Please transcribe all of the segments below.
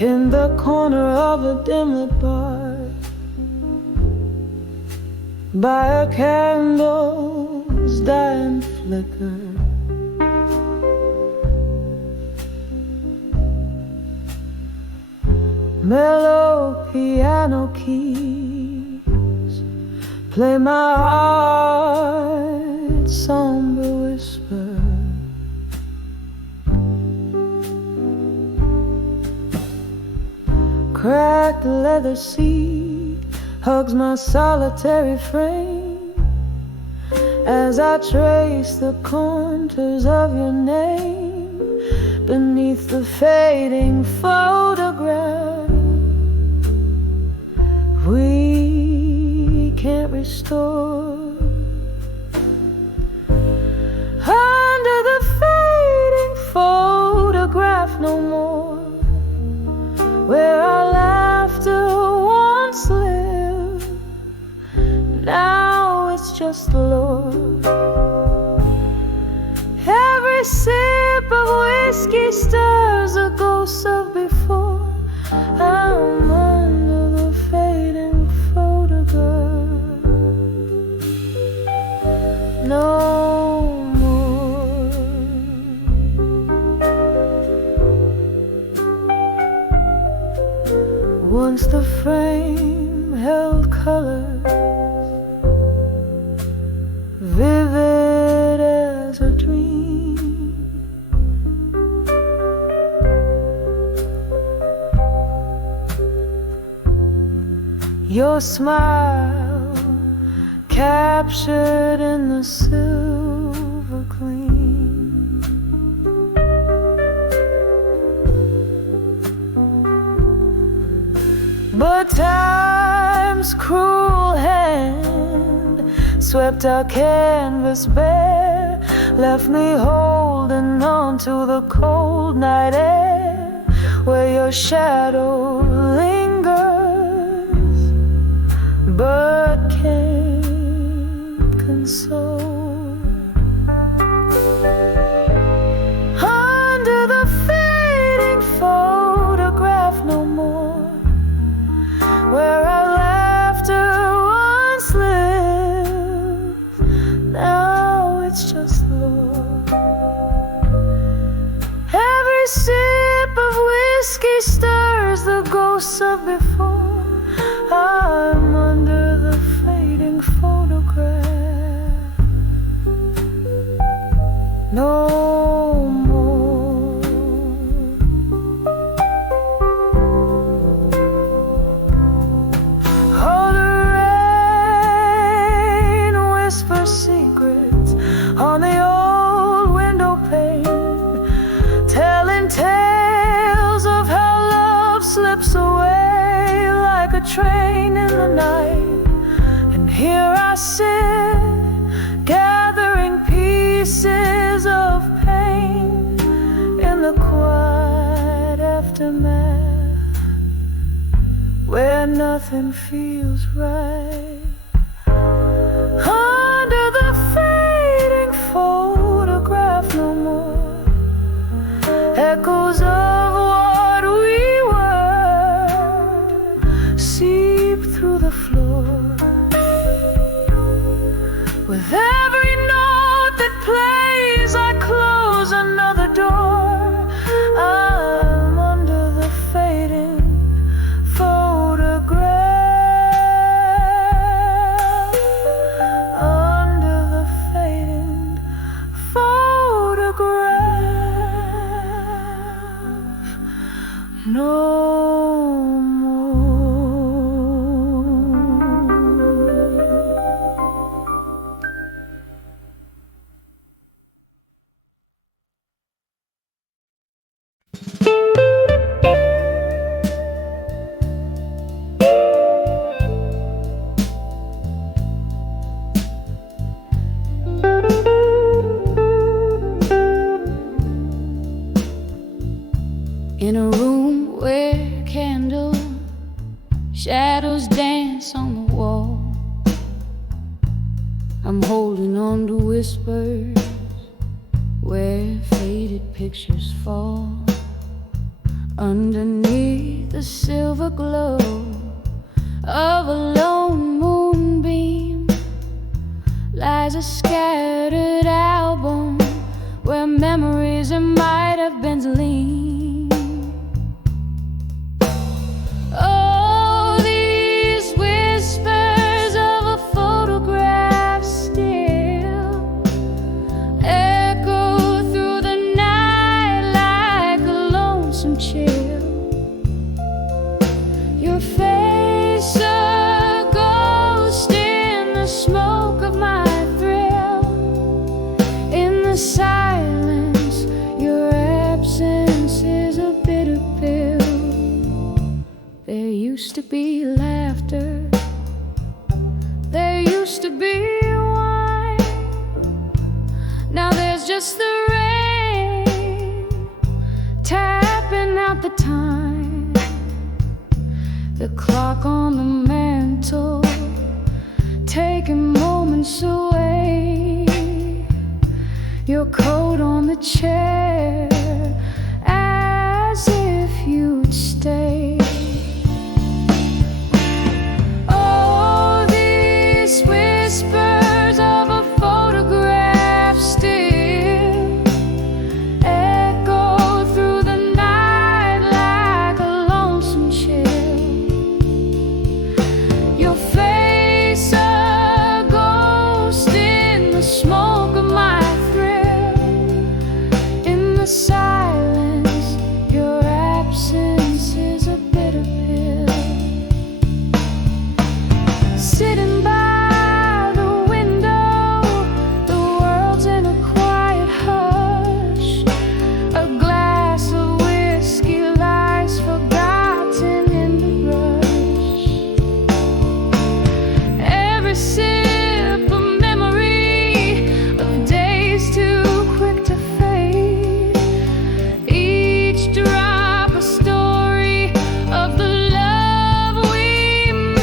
in the corner of a dimly bar, by a candle's dying flicker. Mellow piano keys play my heart's somber whisper. Cracked leather seat hugs my solitary frame as I trace the contours of your name beneath the fading photograph we can't restore. Under the fading photograph no more, where our laughter once lived, now it's just lore. Every sip of whiskey stirs a ghost of before. I'm under the fading photograph no more. Once the frame held colors vivid as a dream. Your smile captured in the silver gleam. But time's cruel hand swept our canvas bare, left me holding on to the cold night air, where your shadow lingers but can't console. Under the fading photograph no more, where our laughter once lived, now it's just lore. Every sip of whiskey stirs the ghosts of before. I'm under the fading photograph no more. Oh, the rain whispers secrets on the old window pane, telling tales of how love slips away like a train in the night. And here I sit, gathering pieces of pain in the quiet aftermath, where nothing feels right. Under the fading photograph no more, echoes of what we were seep through the floor. With every note that plays, I close another door. I'm under the fading photograph, under the fading photograph no more. In a room where candle shadows dance on the wall, I'm holding on to whispers where faded pictures fall. Underneath the silver glow of a lone moonbeam lies a scattered album where memories that might have been lean. Oh, these whispers of a photograph still echo through the night like a lonesome chill. Your face a ghost in the smoke of my thrill. In the silence, your absence is a bitter pill. There used to be laughter, there used to be wine. Now there's just the rain tapping out the time. The clock on the mantle taking moments away. Your coat on the chair as if you'd stay. Oh, these whispers of a photograph still echo through the night like a lonesome chill. Your face a ghost in the smoke of my thrill. In the silence, your absence is a bitter pill. Sitting by the window, the world's in a quiet hush. A glass of whiskey lies forgotten in the rush. Every sip a memory of days too quick to fade. Each drop a story of the love we made.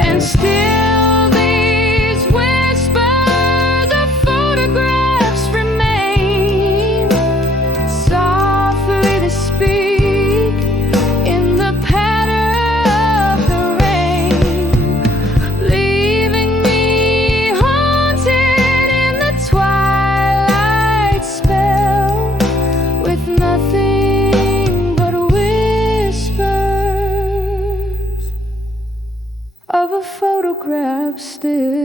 And still these whispers of photographs remain, softly to speak in the patter of the rain, leaving me haunted in the twilight spell, with nothing but whispers of a photograph still.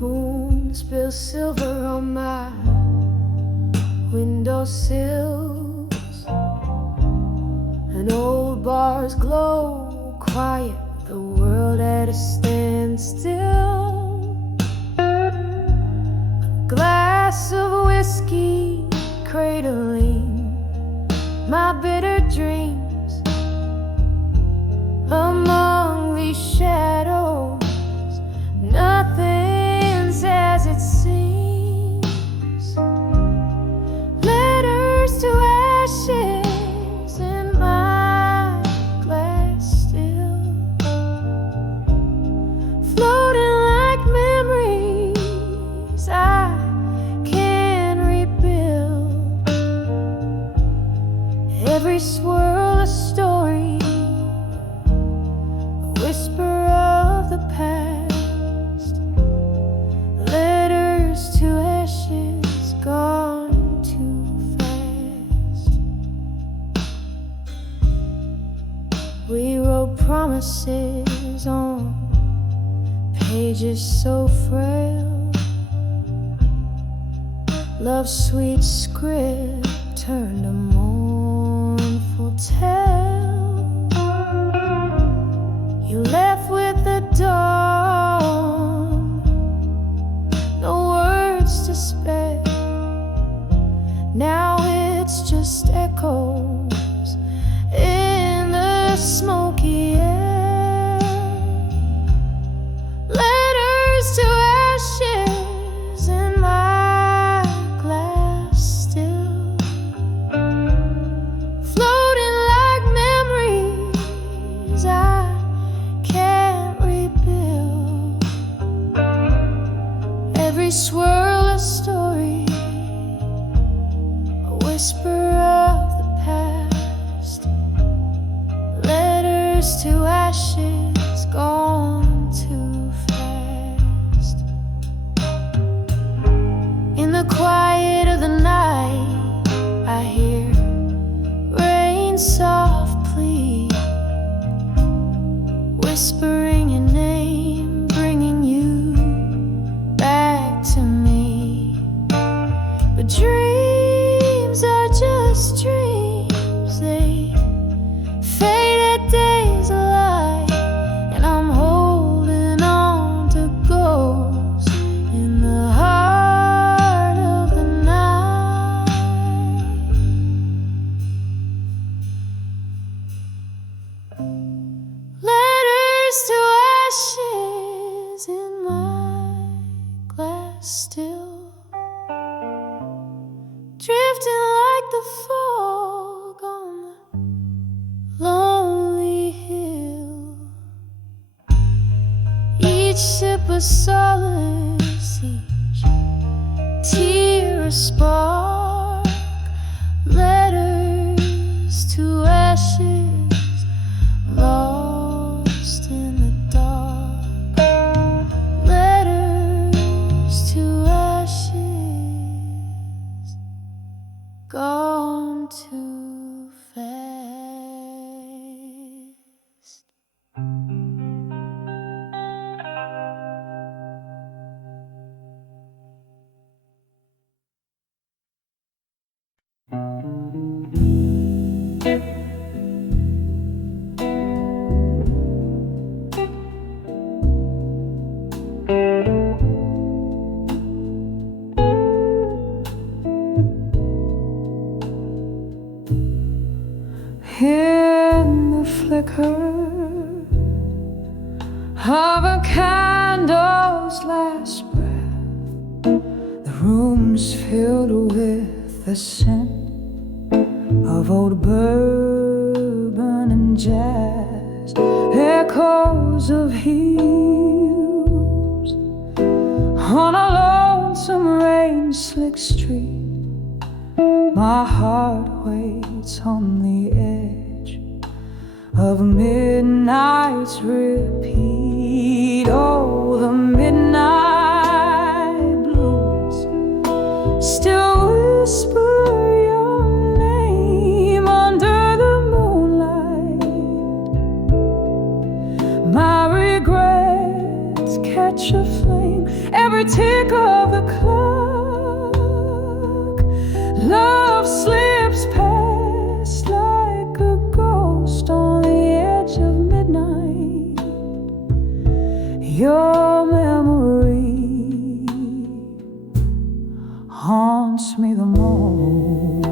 Moon spills silver on my windowsills, and old bars glow quiet, the world at a standstill. A glass of whiskey cradling my bitter dreams among these shadows. Nothing's as it seems. Letters to ashes in my glass still, floating like memories I can rebuild. Every swirl a We wrote promises on pages so frail. Love's sweet script turned a mournful tale. You left with the dawn, no words to spare. Now it's just echoes in the smoky air. Letters to ashes in my glass still, floating like memories I can't rebuild. Every swirl a story, a whisper of the past. Letters to ashes gone too fast. In the quiet of the night, I hear rain soft plea, whispering your name, bringing you back to me. But dreams are just dreams, they faded days alike, and I'm holding on to ghosts in the heart of the night. Letters to ashes in my glass still, drifting like the fog on the lonely hill. Each sip a solace, each tear a spark. Letters to ashes, lost in the dark. Letters to ashes, gone too fast. In the flicker of a candle's last breath, the room's filled with the scent of old bourbon and jazz, echoes of heels on a lonesome rain-slick street. My heart waits on the edge of midnight's repeat. Oh, the midnight blues still whisper your name under the moonlight. My regrets catch a flame, every tick of the clock. Love slips past like a ghost on the edge of midnight. Your memory haunts me the most.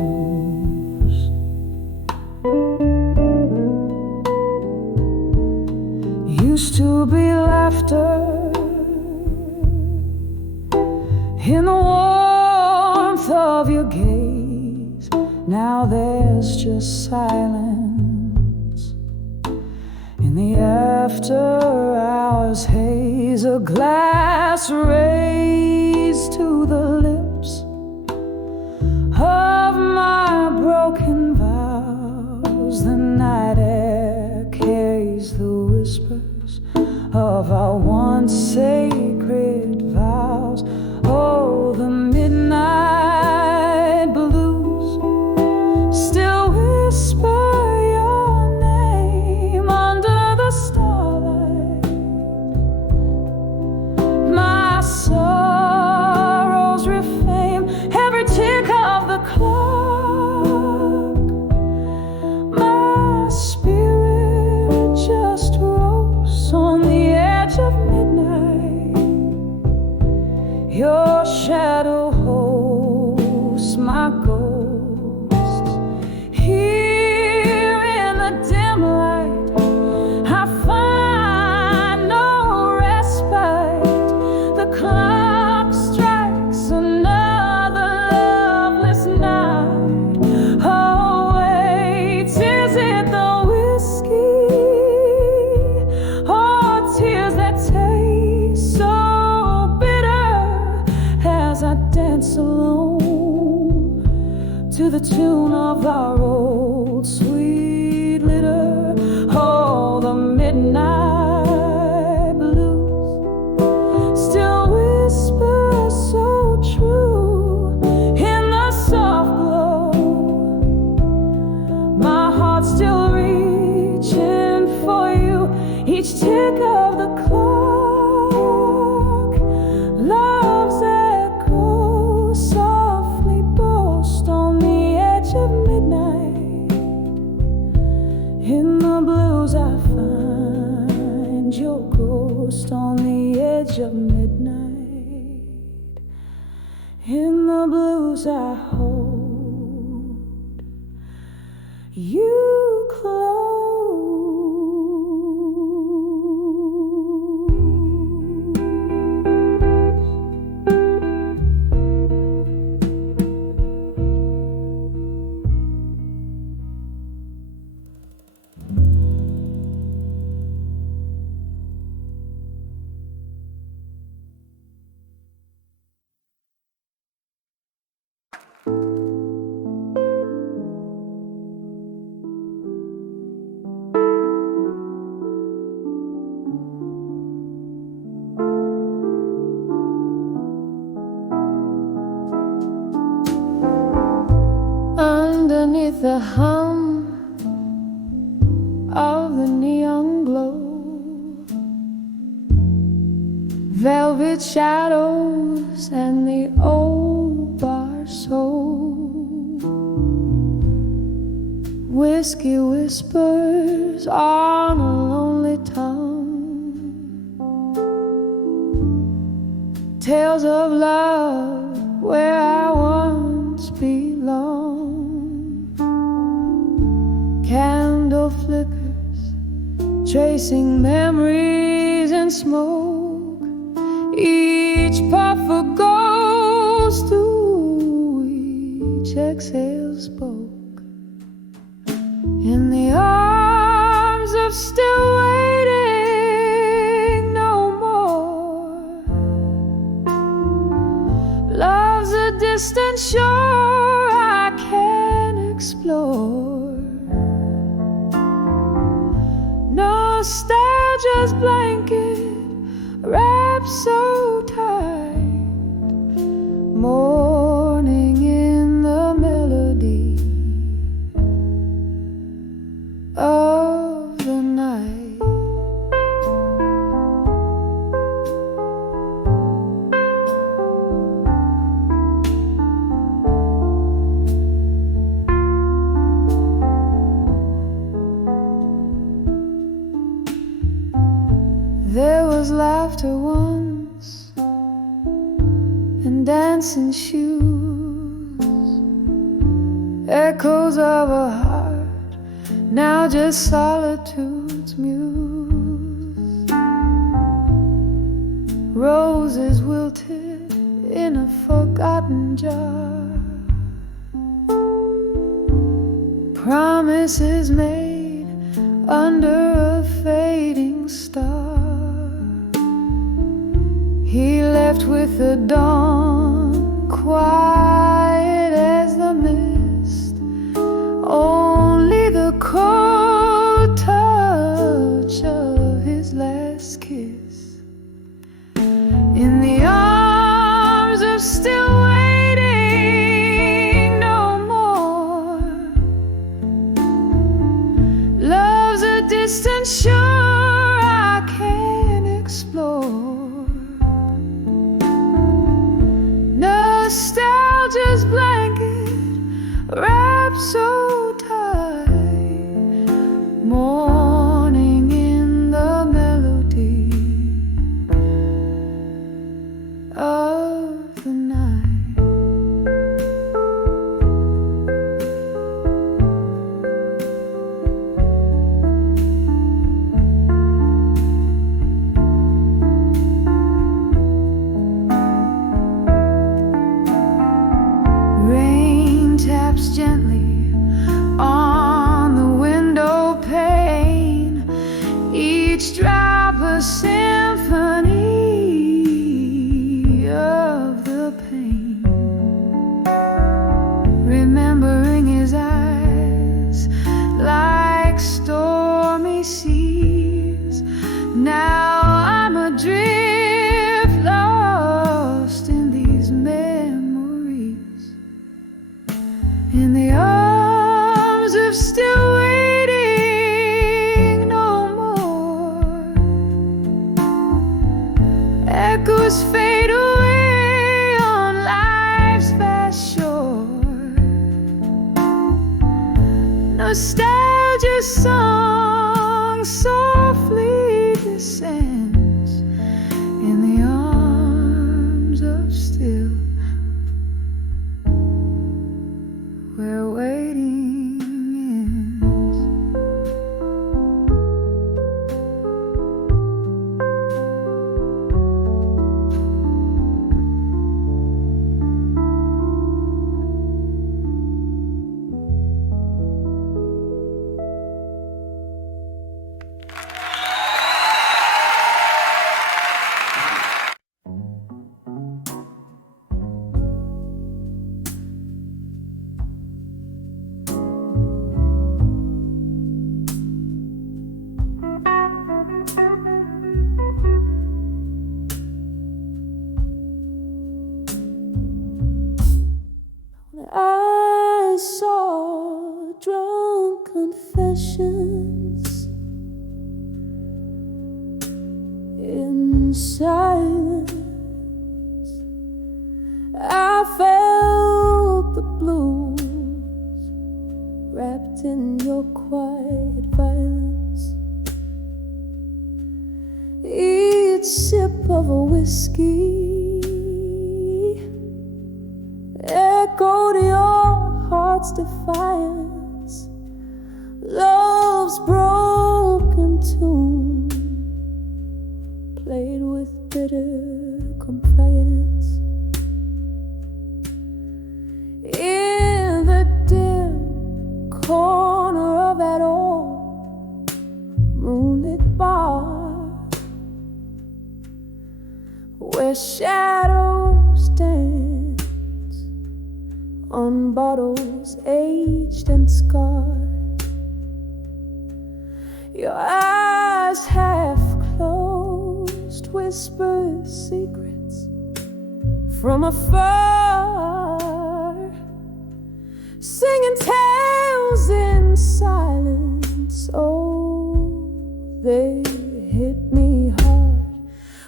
Used to be laughter in the warmth of your gaze. Now there's just silence in the after hours haze. A glass raised to the lips of my broken vows. The night air carries the whispers of our once sacred vows. Oh, the midnight blues still whisper your name the tune of our old sweet litter. Oh, the midnight blues still whisper so true in the soft glow. My heart's still reaching for you, each tick of the clock. Love's echo softly boast on the edge of midnight. In the blues I find your ghost on the edge of midnight. In the blues I hold you close. Underneath the hum of the neon glow, velvet shadows and the old bar soul, whiskey whispers on a lonely tongue, tales of love where I once belonged. Candle flickers, tracing memories in smoke. Each puff a ghost through each exhale spoke. In the arms of still waiting, no more. Love's a distant shore I can't explore. Nostalgia's blanket wrapped so tight, mourning in the melody of the night. There was laughter once and dancing shoes, echoes of a heart, now just solitude's muse. Roses wilted in a forgotten jar, promises made under a fading star. He left with the dawn, quiet as the mist, only the cold touch of his last kiss. In the arms of still waiting, no more. Love's a distant shore I can't explore. Nostalgia's blanket wrapped so tight, mourning in the melody of the night. Gently on the window pane, each drop a symphony of the pain. Remembering softly descends in the arms of still, where waiting ends. I saw drunk confessions in silence. I felt the blues wrapped in your quiet violence. Each sip of a whiskey echoed your heart's defiance. Love's broken tune played with bitter confidence. In the dim corner of that old moonlit bar, where shadows dance on bottles aged and scarred, your eyes half closed whisper secrets from afar, singing tales in silence. Oh, they hit me hard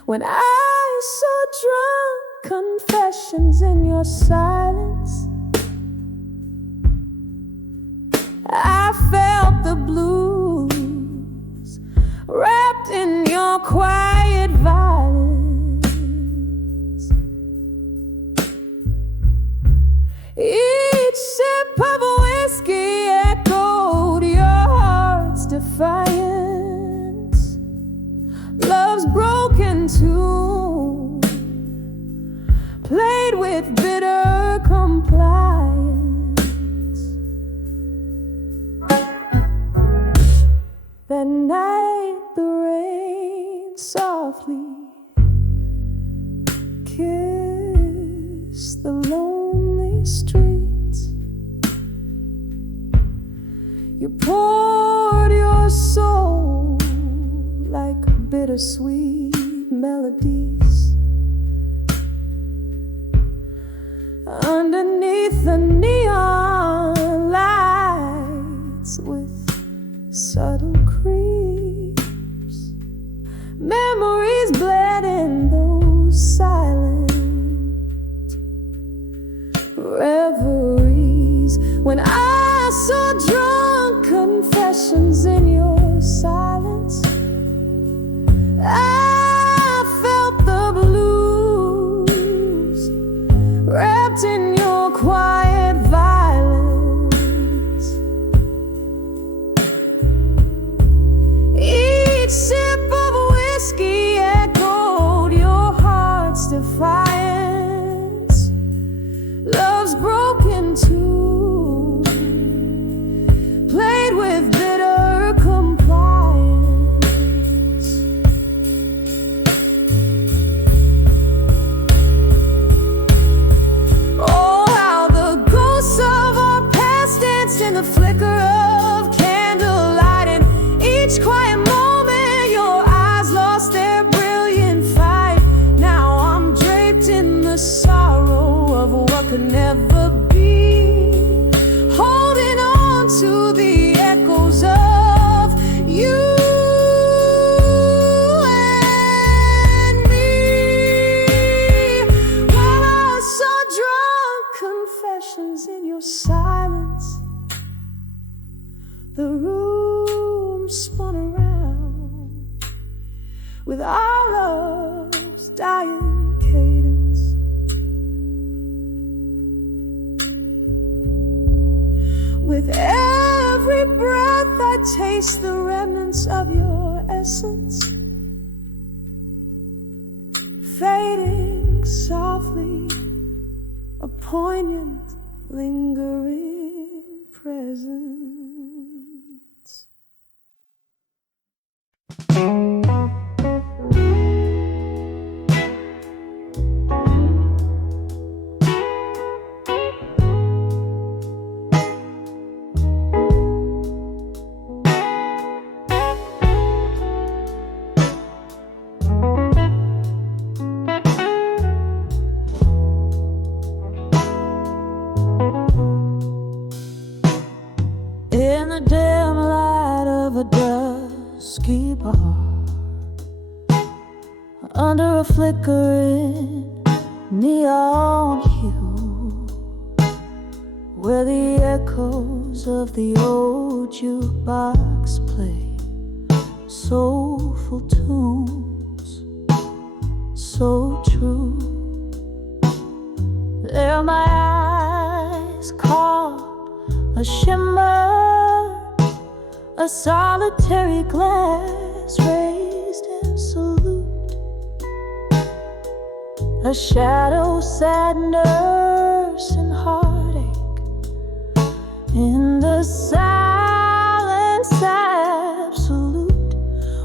when I saw drunk confessions in your silence. I felt the blues wrapped in your quiet violence. Each sip of whiskey echoed your heart's defiance. Love's broken tune played with bitter compliance. That night the rain softly kissed the lonely streets. You poured your soul like bittersweet melodies underneath the neon lights with subtle creeps. Memories bled in those silent reveries when I saw drunk confessions in your silence. I felt the blues wrapped in your quiet violence. Each sip of whiskey echoed your heart's defiance. Love's broken tune played with bitter compliance. Oh, how the ghosts of our past danced in the flicker of candlelight. And each quiet moment your eyes lost their brilliant fight. Now I'm draped in the sorrow of what could never be, holding on to the echoes of you and me. While I saw drunk confessions in your silence, the room spun around with our love's dying cadence. With every breath I taste the remnants of your essence, fading softly, a poignant, lingering presence. In the dim light of a dusky bar, under a flickering neon hue, where the echoes of the old jukebox play soulful tunes, so true. There my eyes caught a shimmer, a solitary glass raised in salute, a shadow sad nurse and heartache in the silence absolute.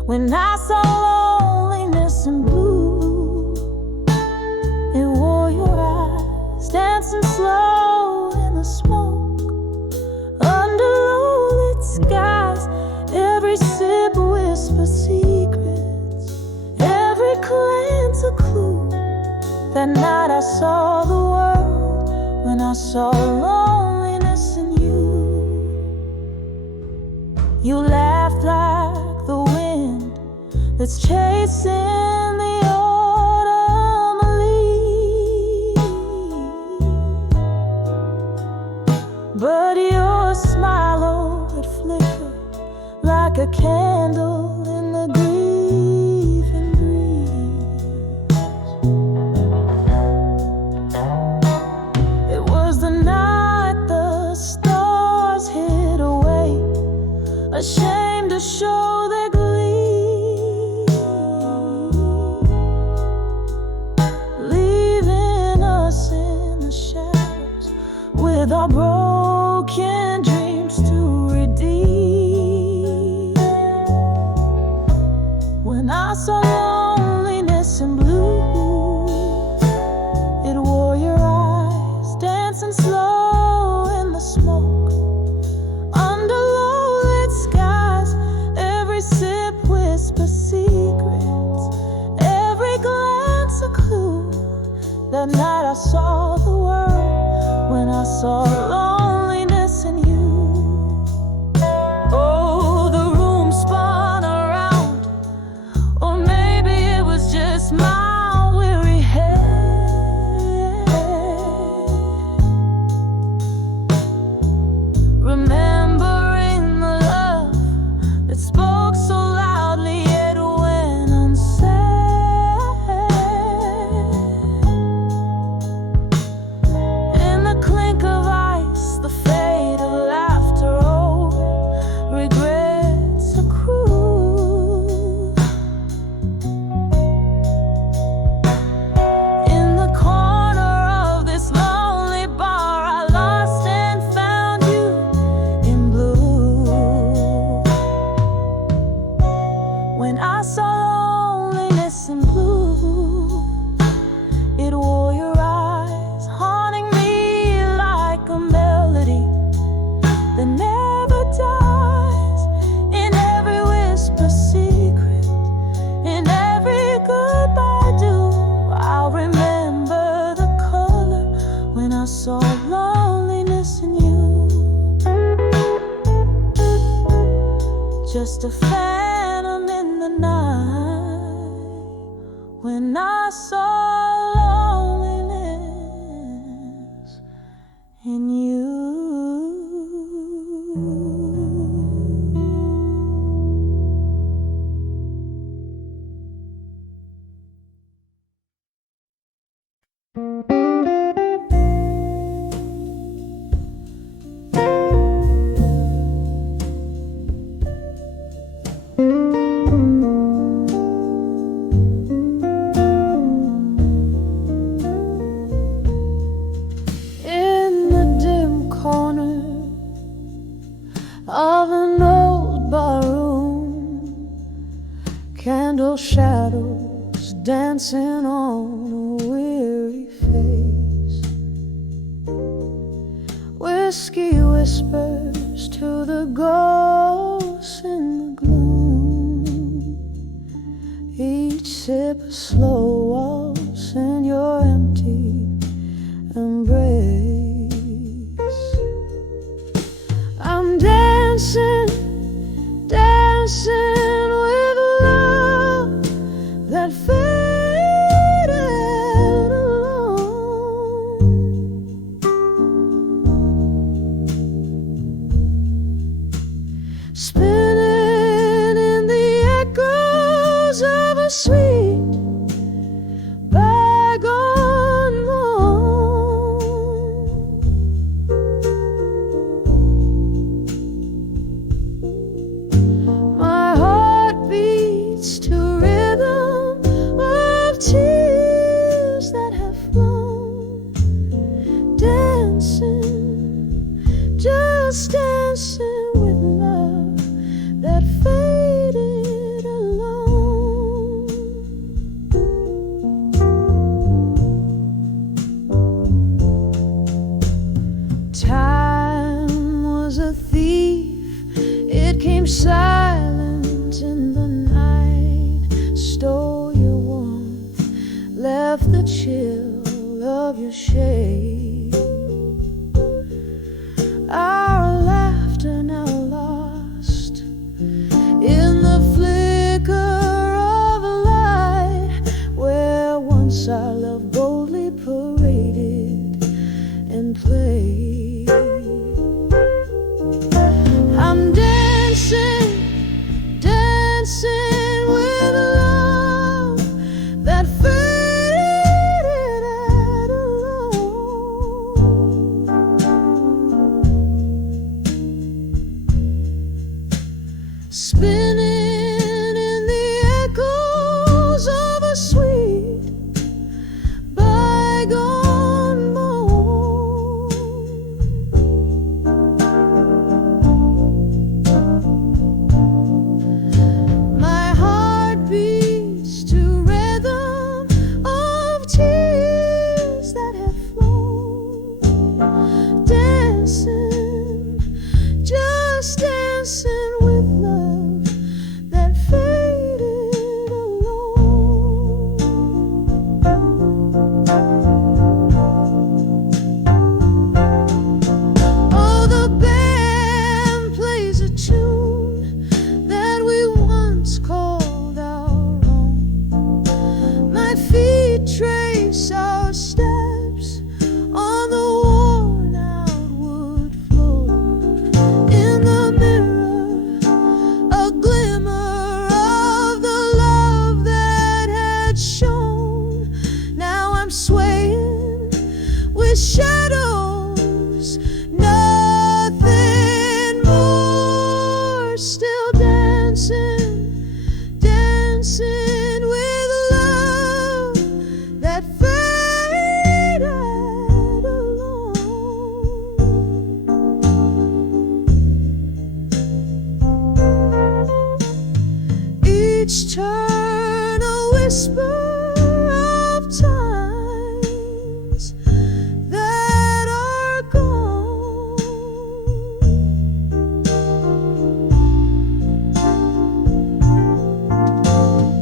When I saw loneliness and blue, it wore your eyes dancing slow in the smoke under low-lit skies. Every sip whispers secrets, every glance a clue. That night I saw the world when I saw loneliness in you. You laughed like the wind that's chasing the autumn leaves, but your smile, oh, it flickered like a candle in the grieving breeze. It was the night the stars hid away, ashamed to show their glee, leaving us in the shadows with our broken dreams to redeem. When I saw loneliness in blue, it wore your eyes dancing slow in the smoke under low-lit skies. Every sip whispers secrets, every glance a clue. That night I saw the world when I saw loneliness in you. Oh, the room spun around, or maybe it was just my weary head, remembering the love that spoke so loudly yet went unsaid. In the clink of ice, the fade of laughter, oh, regrets accrue. In the corner of this lonely bar, I lost and found you in blue. When I saw loneliness in blue, it wore your eyes, haunting me like a melody that never dies. In every whisper secret, in every goodbye do, I'll remember the color when I saw loneliness in you. Just a phantom in the night when I saw loneliness in you. candle shadows dancing on a weary face. Whiskey whispers to the ghosts in the gloom. Each sip a slow waltz in your empty embrace. I'm dancing, dancing with love that faded alone. Spinning in the echoes of a sweet bygone moon. My heart beats to rhythm of tears that have flown. Dancing, just dancing with love that faded alone. Time was a thief, it came silent in the night, stole your warmth, left the chill of your shade. Our laughter now lost in the flicker of a light, where once our love boldly paraded and played. I'm dancing, dancing with love that faded alone. Spinning in the echoes of a sweet bygone moon. My heart beats to rhythm of tears that have flown. Dancing, just dancing with love that faded alone. Oh, the band plays a tune that we once called our own. My feet trace our steps on the worn out wood floor. In the mirror, a glimmer of the love that had shone. Now I'm swaying with shadows, nothing more. Still dancing, dancing with love that faded alone. Each turn a whisper of times that are gone.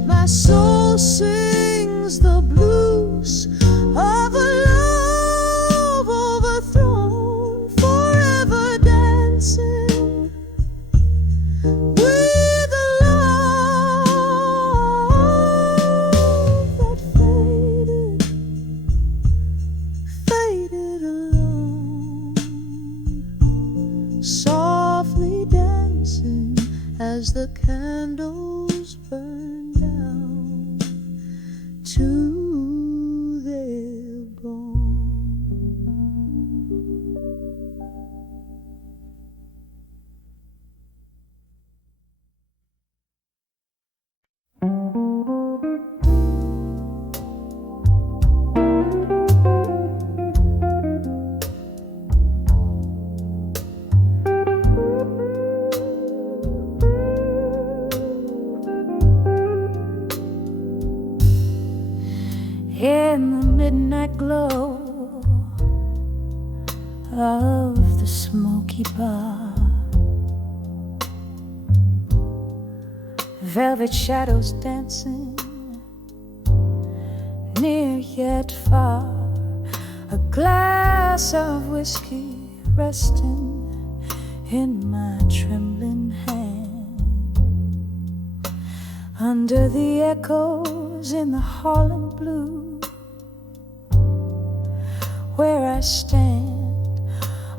My soul sings the blues of a love overthrown, forever dancing with a love that faded alone. Softly dancing as the candles burn down to their gone. in the midnight glow of the smoky bar. Velvet shadows dancing near yet far, a glass of whiskey resting in my trembling hand. Under the echoes in the hall in blue, where I stand,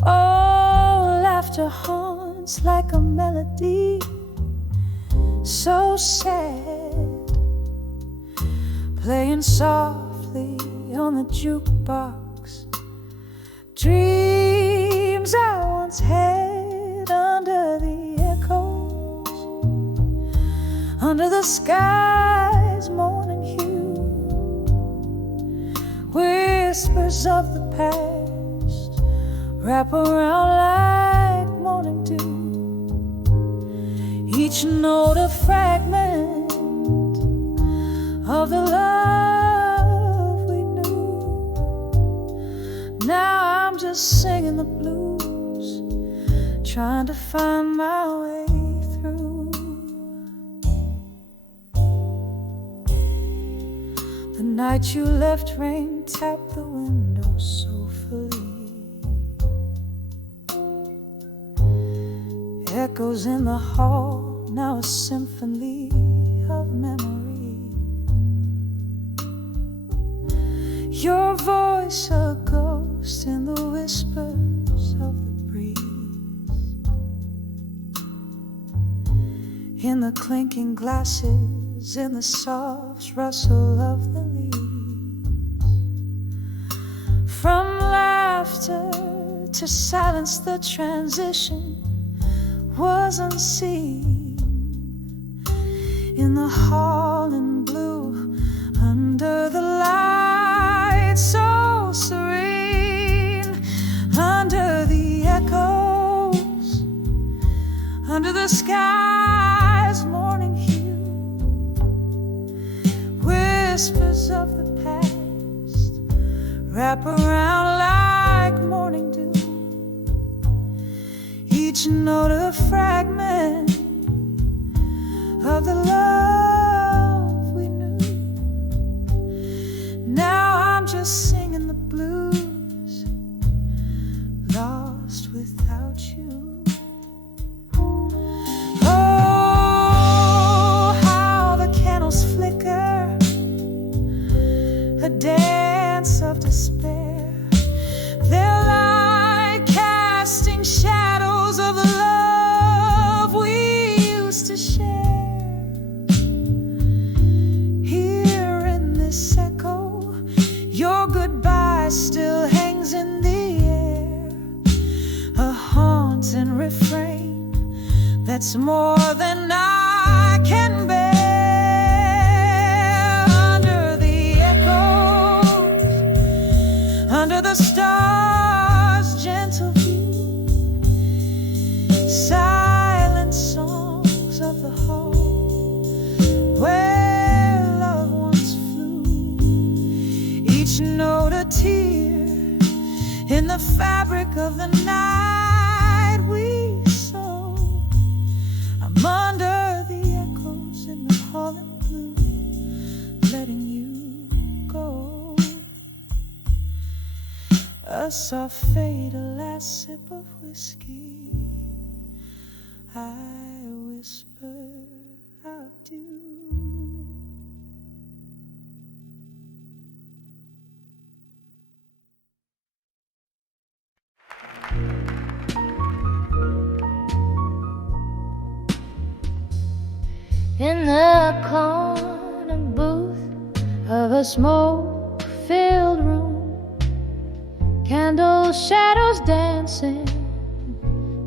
oh, laughter haunts like a melody so sad, playing softly on the jukebox. Dreams I once had under the echoes, under the sky's morning hue, whispers of the past wrap around like morning dew. Each note a fragment of the love we knew. Now I'm just singing the blues, trying to find my way through. The night you left, rain tapped the window soulfully. Echoes in the hall, now a symphony of memory. Your voice a ghost in the whispers of the breeze, in the clinking glasses, in the soft rustle of the leaves. From laughter to silence, the transition was unseen. In the hall in blue, under the light so serene, under the echoes, under the sky's morning hue, whispers of the past wrap around like morning dew. Each note a fragment of the love we knew. Now I'm just singing the blues, lost without you. Oh, how the candles flicker, a dance of despair. Their light casting shadows of the love we used to share. Here in this echo, your goodbye still hangs in the air, a haunting refrain that's more than I can bear. Under the echoes, under the stars' gentle view, silent songs of the hall where love once flew. Each note a tear in the fabric of the night we saw. I'm under the echoes in the hall in blue, letting you go. A soft fade, a last sip of whiskey, I whisper out you. In the corner booth of a smoke-filled room, candle shadows dancing,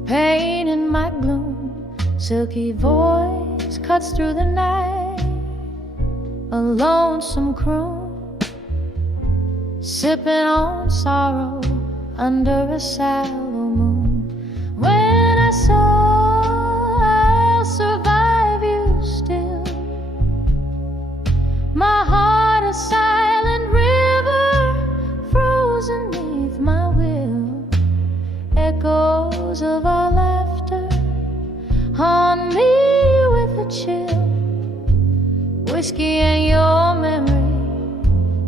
pain in my gloom. Silky voice cuts through the night, a lonesome croon, sipping on sorrow under a sallow moon. When I saw I'll survive you still, my heart a silent whiskey and your memory,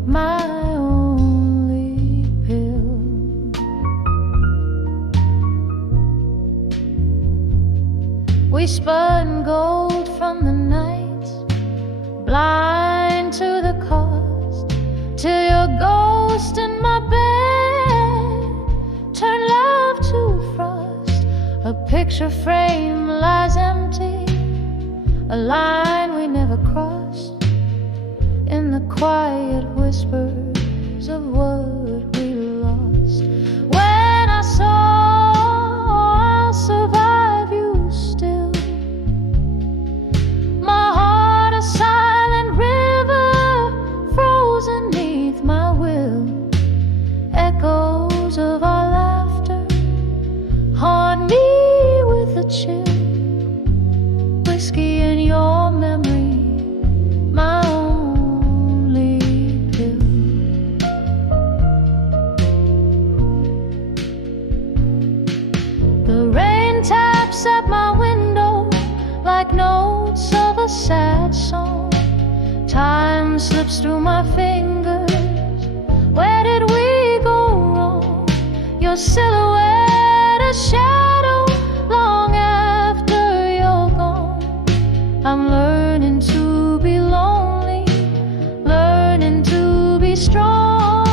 my only pill. We spun gold from the night, blind to the cost, till your ghost in my bed turned love to frost. A picture frame lies empty, a line we never crossed, in the quiet whispers of what we lost. When I saw I'll survive you still, my heart a silent river frozen neath my will. Echoes of our laughter haunt me with a chill. Whiskey in your memory, my only pill. The rain taps at my window like notes of a sad song. Time slips through my fingers. Where did we go wrong? Your silhouette a shadow long after you're gone. I'm learning to be lonely, learning to be strong.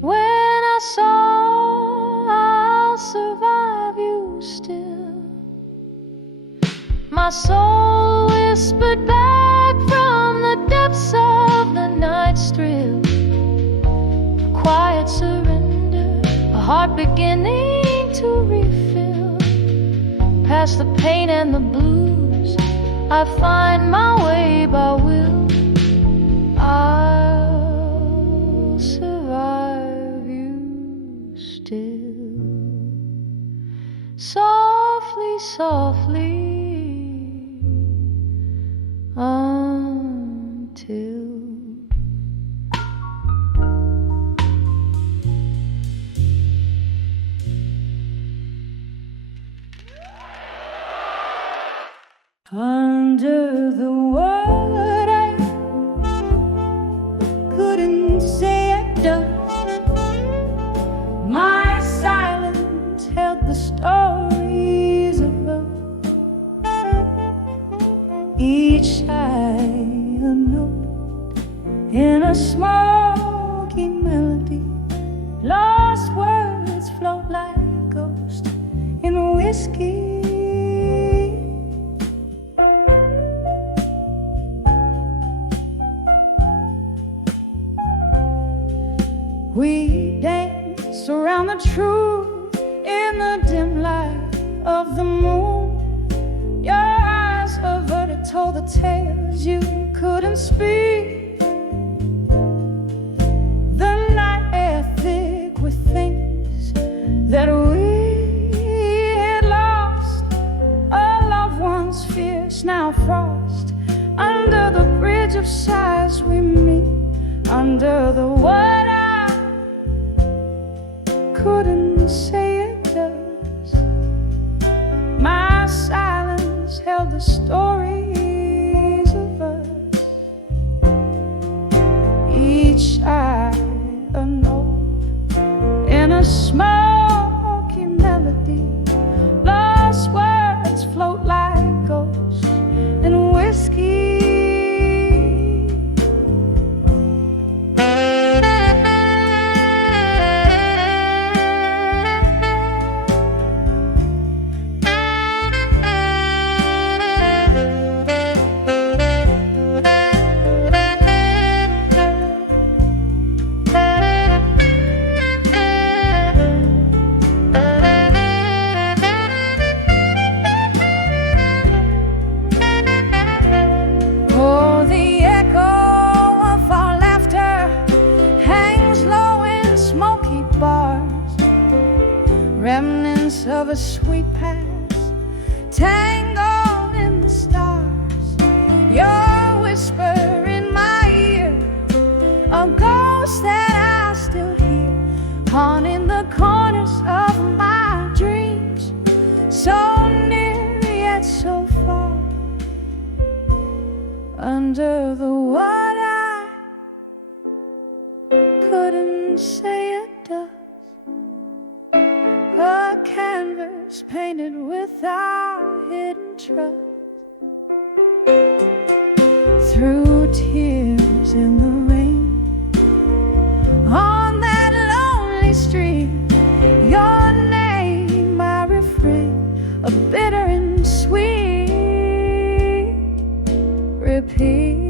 When I saw I'll survive you still, my soul whispered back from the depths of the night's thrill. A quiet surrender, a heart beginning to refill. Past the pain and the blues, I find my way by will. I'll survive you still. Softly, softly, until under the word I couldn't say it done. My silence held the stories of love. Each sigh a note in a smoky melody. Lost words float like ghosts in whiskey. We dance around the truth in the dim light of the moon. Your eyes averted told the tales you couldn't speak. The night air thick with things that we had lost. A loved one's fierce now frost. Under the bridge of sighs we meet. Under the what I couldn't say it does. My silence held the stories of us. Each eye a note in a smoky melody. Lost words float like ghosts in whiskey. Remnants of a sweet past, tangled in the stars. Your whisper in my ear, a ghost that I still hear, haunting the corners of my dreams. So near yet so far, under the what I couldn't say it does. A canvas painted with our hidden trust. Through tears in the rain, on that lonely stream, your name I refrain, a bitter and sweet repeat.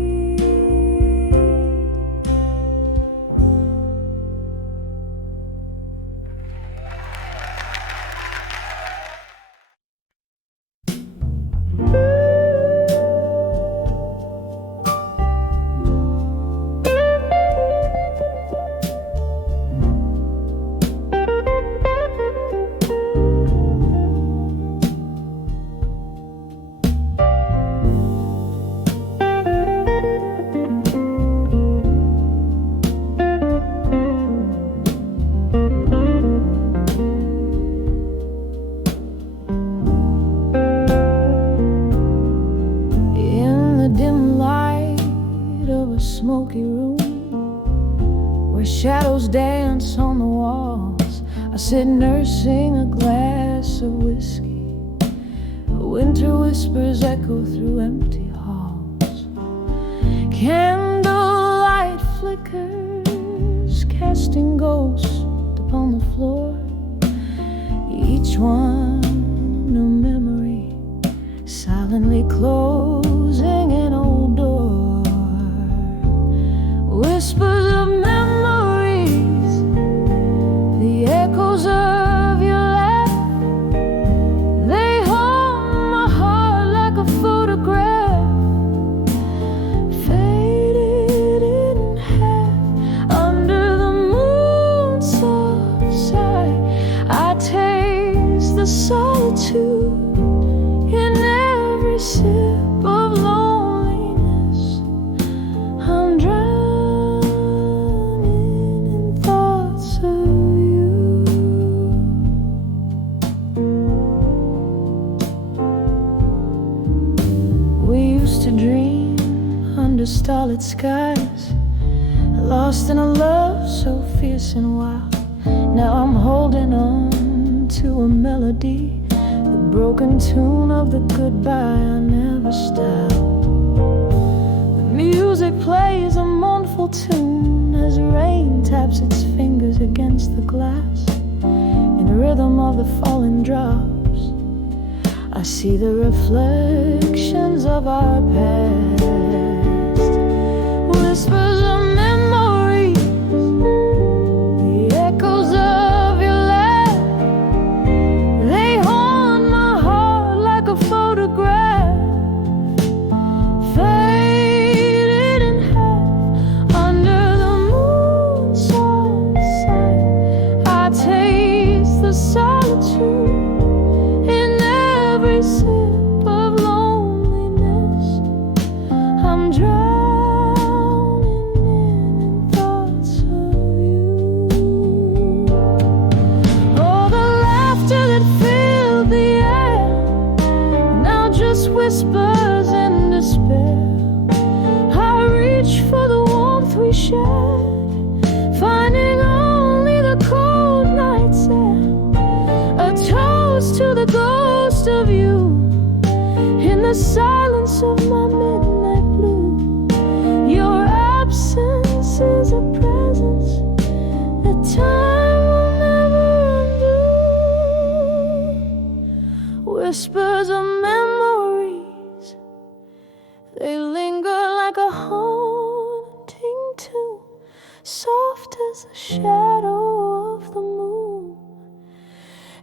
Smoky room where shadows dance on the walls, I sit nursing a glass of whiskey. Winter whispers echo through empty halls. Candlelight flickers, casting ghosts upon the floor. Each one a memory, silently closing an old door. Whispers of memories, the echoes of your laugh, they haunt my heart like a photograph, faded in half under the moon's soft sigh. I taste the solitude in every sip of loneliness. I'm drowning. Starlit skies, lost in a love so fierce and wild. Now I'm holding on to a melody, the broken tune of the goodbye I never styled. The music plays a mournful tune as rain taps its fingers against the glass. In the rhythm of the falling drops, I see the reflections of our past. Whispers of memories, the echoes of your laugh, they haunt my heart like a photograph, faded in half under the moon's soft sight. I taste the solitude in every sip of loneliness. I'm drowning. Whispers in despair, I reach for the warmth we shared, finding only the cold night's air. A toast to the ghost of you in the silence of my midnight blue. Your absence is a presence that time will never undo. Whispers of memories, they linger like a haunting tune, soft as the shadow of the moon.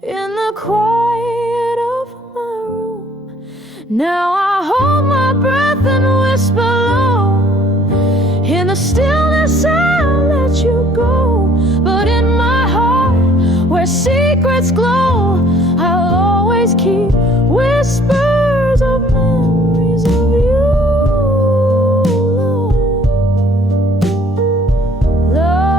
In the quiet of my room, now I hold my breath and whisper low. In the stillness I'll let you go, but in my heart where secrets glow, I'll always keep whispers of memories of you. Love.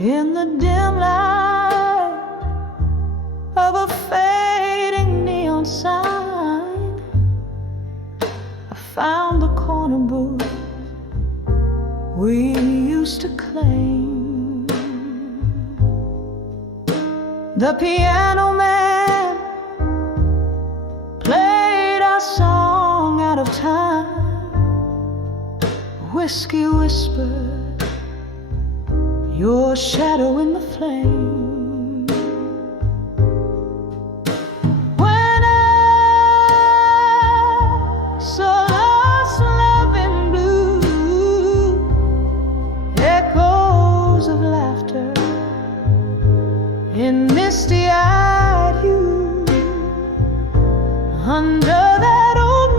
In the dim light of a fading neon sign, I found the corner booth we used to claim. The piano man played our song out of time. Whiskey whispered, your shadow in the flame. When I saw lost love in blue, echoes of laughter in misty-eyed hue, under that old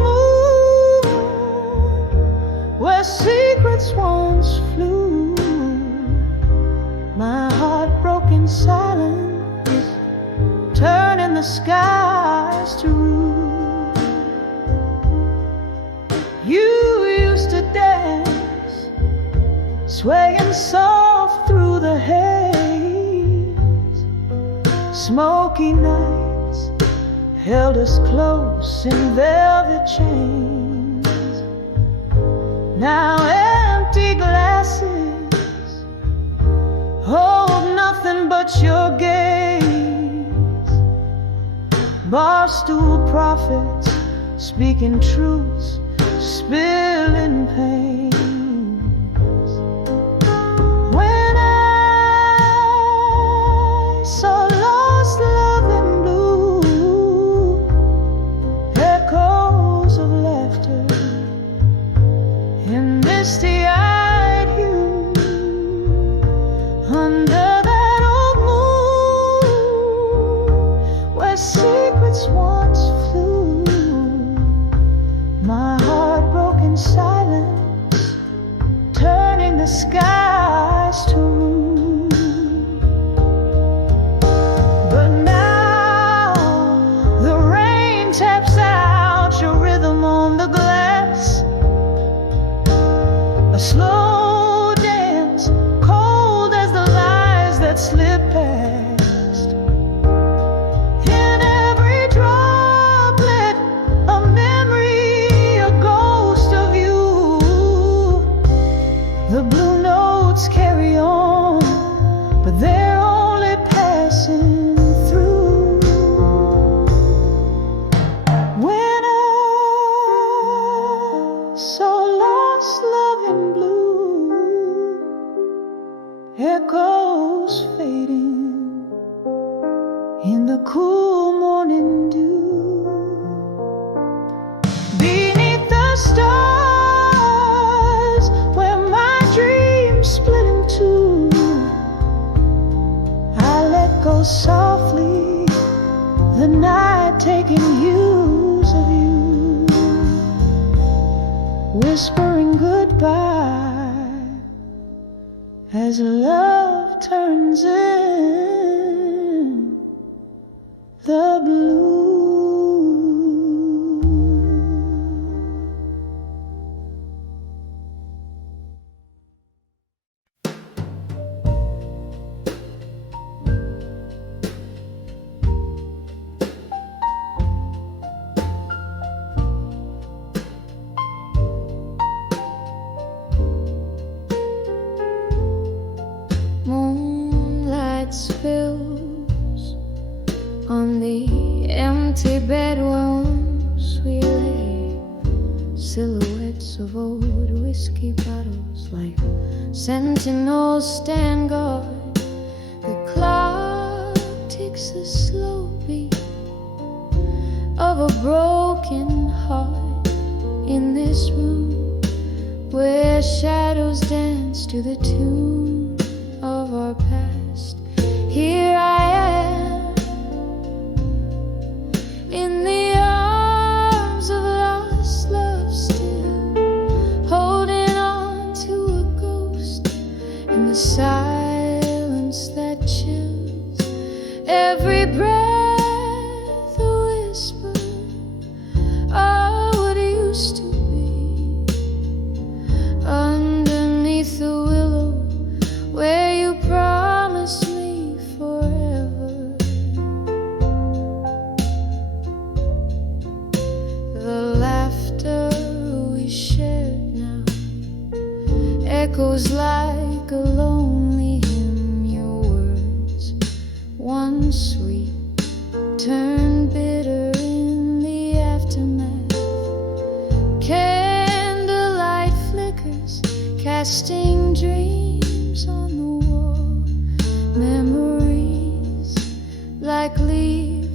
moon where secrets once flew, my heart broke in silence, turning the skies to rue. You used to dance, swaying soft through the haze. Smoky nights held us close in velvet chains. Now empty glasses hold nothing but your gaze. Barstool prophets speaking truths, spilling pains. When I saw lost love in blue, echoes of laughter in misty-eyed hue, under that old moon where secrets once flew, my heart broke in silence, turning the skies to rue. But now the rain taps out your rhythm on the glass, a slow dance, cold as the lies that slip past. In every droplet, a memory, a ghost of you. The blue notes carry on, but they're only passing through. When I saw lost love in blue, echoes fading in the cool morning dew, beneath the stars where my dreams split in two, I let go softly, the night taking use of you, whispering goodbye as love turns in the blue. Moonlight spills on the empty bedrooms we lay, silhouettes of old whiskey bottles like sentinels stand guard. The clock ticks a slow beat of a broken heart in this room where shadows dance to the tune of our past. Here I am in the arms of lost love, still holding on to a ghost in the silence that chills every breath, a whisper of what used to be underneath the willow where you promised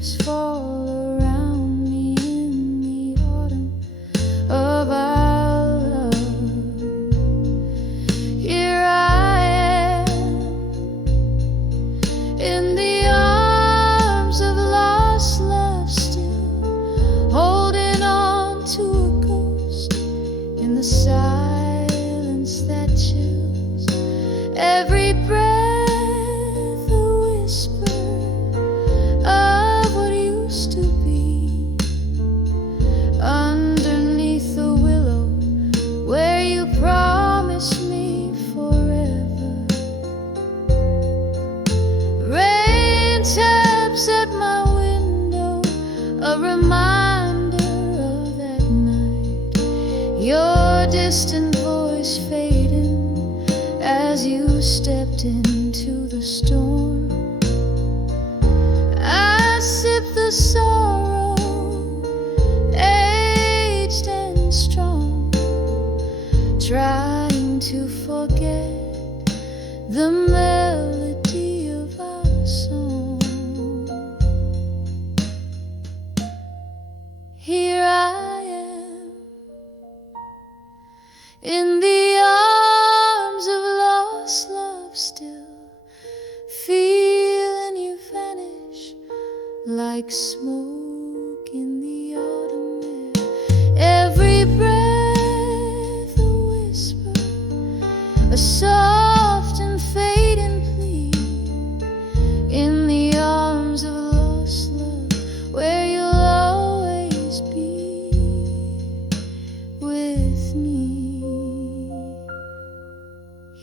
leaves fall around me in the autumn of our love. Here I am in the arms of lost love, still holding on to a ghost in the silence that chills every breath. Your distant voice fading as you stepped into the storm. I sip the sorrow, aged and strong, trying to forget the melody of our song. Here I am in the arms of lost love, still feeling you vanish like smoke in the autumn air. Every breath a whisper, a soft and fading plea, in the arms of lost love, where you'll always be with me.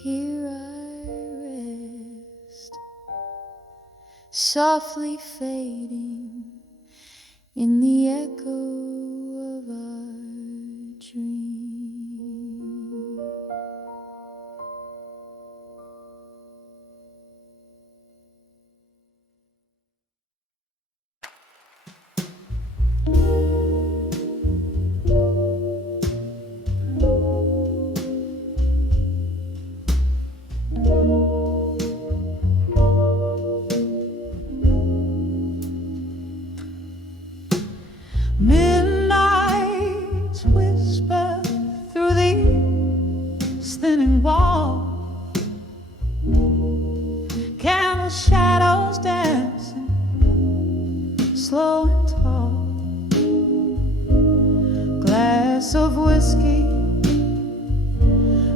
Here I rest, softly fading in the echo of our dream. Midnight whisper through these thinning walls, candle shadows dancing slow and tall, glass of whiskey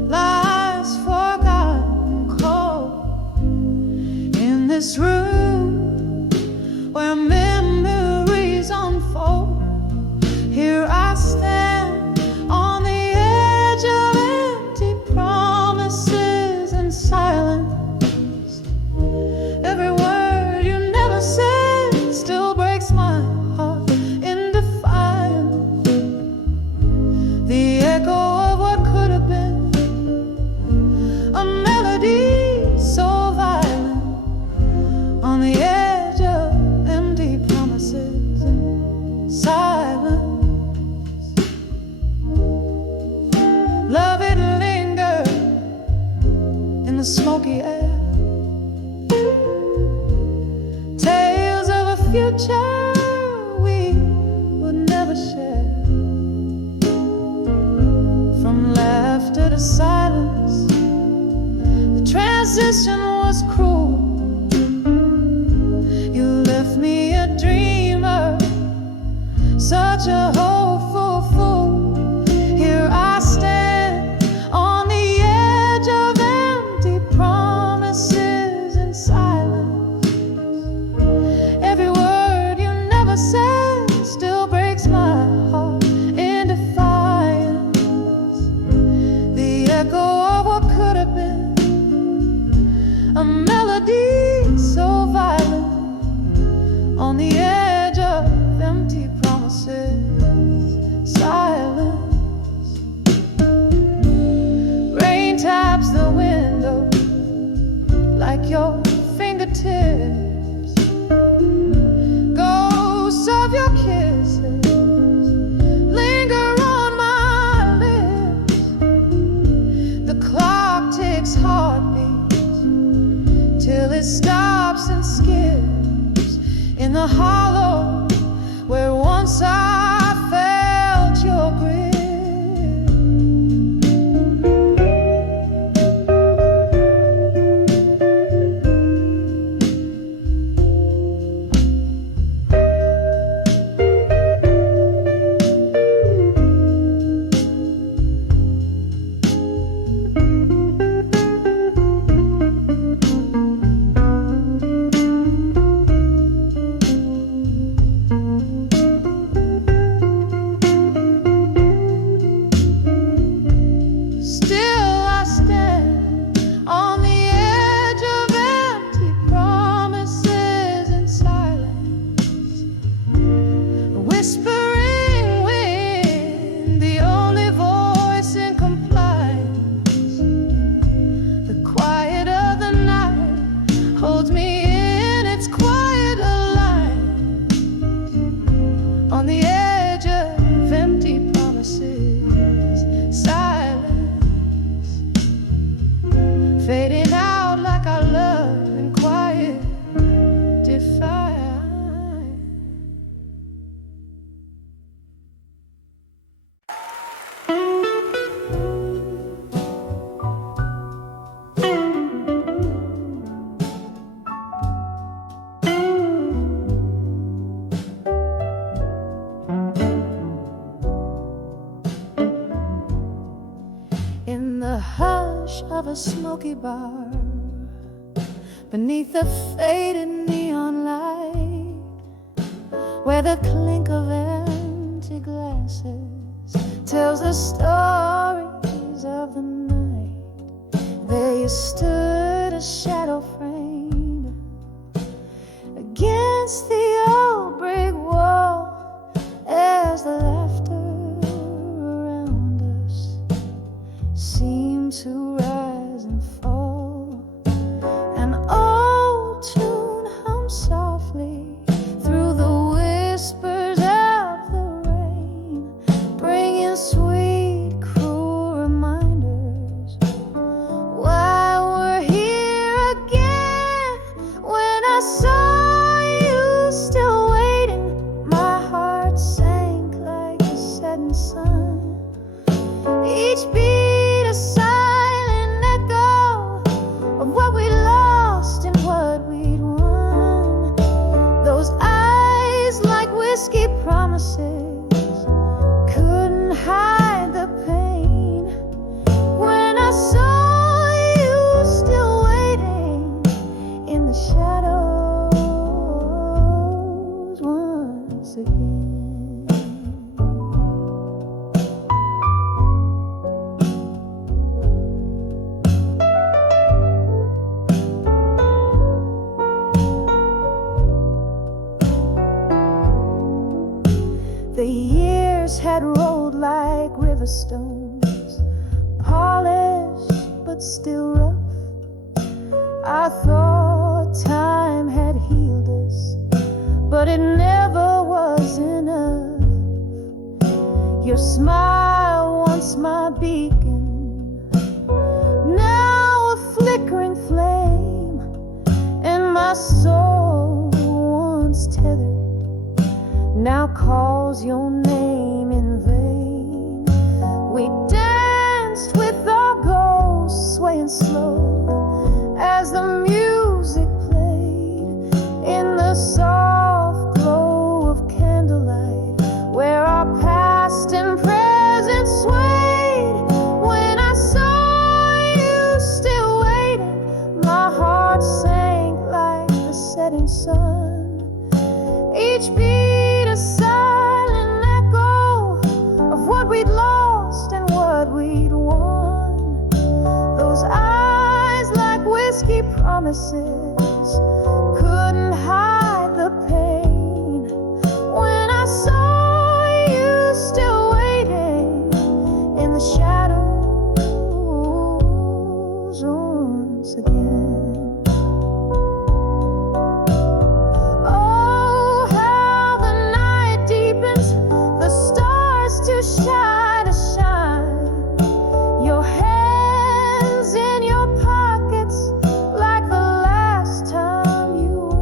lies forgotten cold in this room where memories unfold. Here I stand on the edge of empty promises and silence. Every word you never said still breaks my heart in defiance. The echo of what could have been, a melody so violent on the edge of empty promises and silence. Love it linger in the smoky air. Tales of a future we would never share. From laughter to silence, the transition was cruel. You left me a dreamer, such a hopeful fool. Here I stand on the edge of empty promises and silence. Every word you never said still breaks my heart in defiance. The echo of what could have been, a melody so violent on the edge of empty promises, silence. Rain taps the window like your fingertips. Ghosts of your kisses linger on my lips. The clock ticks heartbeats till it stops and skips in the hollow where once I felt your grip. Fading out like our love in quiet defiance. In the hush of a smoky bar, beneath the faded neon light, where the clink of empty glasses tells the stories of the night, there you stood, a shadow framed against the old brick wall, as the laughter around us seemed to rise and fall. An old tune hummed softly through the whispers of the rain, bringing sweet, cruel reminders why we're here again. When I saw you still waiting, my heart sank like the setting sun. Each beat a silent echo of what we lost and what we'd won. Those eyes like whiskey promises couldn't hide the pain. When I saw you still waiting in the shadows once again. The years had rolled like river stones, polished but still rough. I thought time had healed us, but it never was enough. Your smile, once my beacon, now a flickering flame, and my soul, once tethered, now calls your name in vain. We danced with our ghosts, swaying slow as the music played in the soft glow of candlelight, where our past and present swayed. When I saw you still waiting, my heart sank like the setting sun. Each beat a silent echo of what we'd lost and what we'd won. Those eyes like whiskey promises couldn't hide the pain. When I saw you still waiting in the shadows once again. Shine, shine, your hands in your pockets like the last time you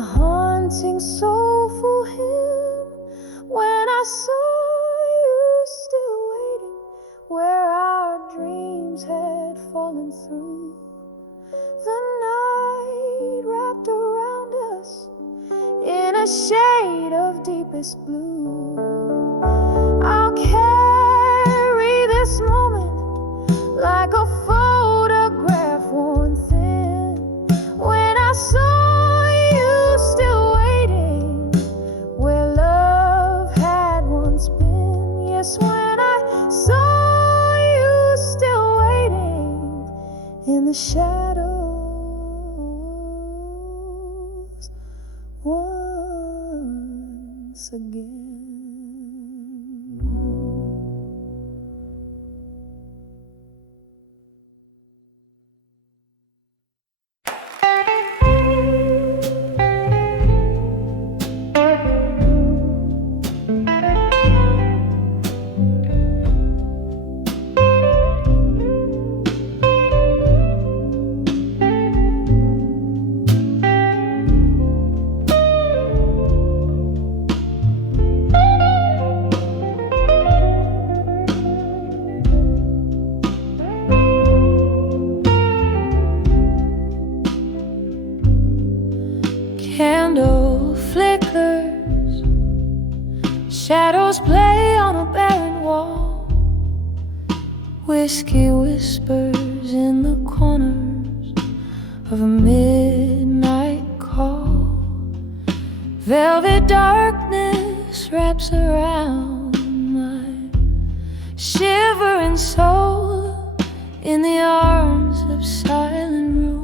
a haunting, soulful hymn. When I saw you still waiting, where our dreams had fallen through, the night wrapped around us in a shade of deepest blue. I'll carry this moment like a photograph worn thin. When I saw you still waiting, where love had once been. Yes, when I saw you still waiting in the shadows once again. Candle flickers, shadows play on a barren wall. Whiskey whispers in the corners of a midnight call. Velvet darkness wraps around my shivering soul in the arms of silent room.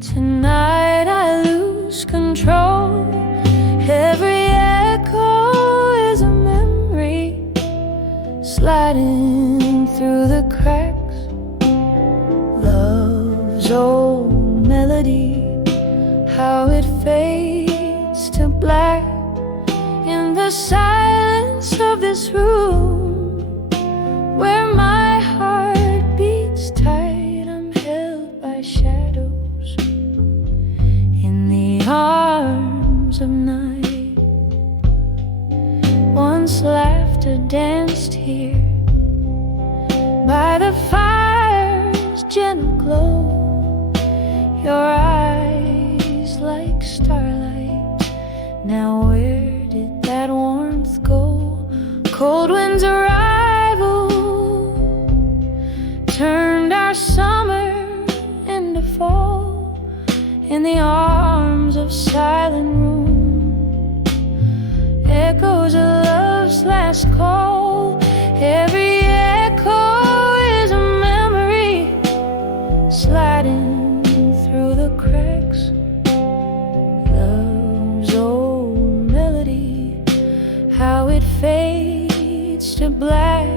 Tonight I lose control. Every echo is a memory sliding through the cracks. Love's old melody, how it fades to black in the silence of this room, where my heart beats tight. I'm held by shadows in the arms of night. Once laughter danced here by the fire's gentle glow. Your eyes like starlight, now where did that warmth go? Cold wind's arrival turned our summer into fall in the arms of silent room. Echoes of love's last call. Every echo is a memory sliding through the cracks. Love's old melody, how it fades to black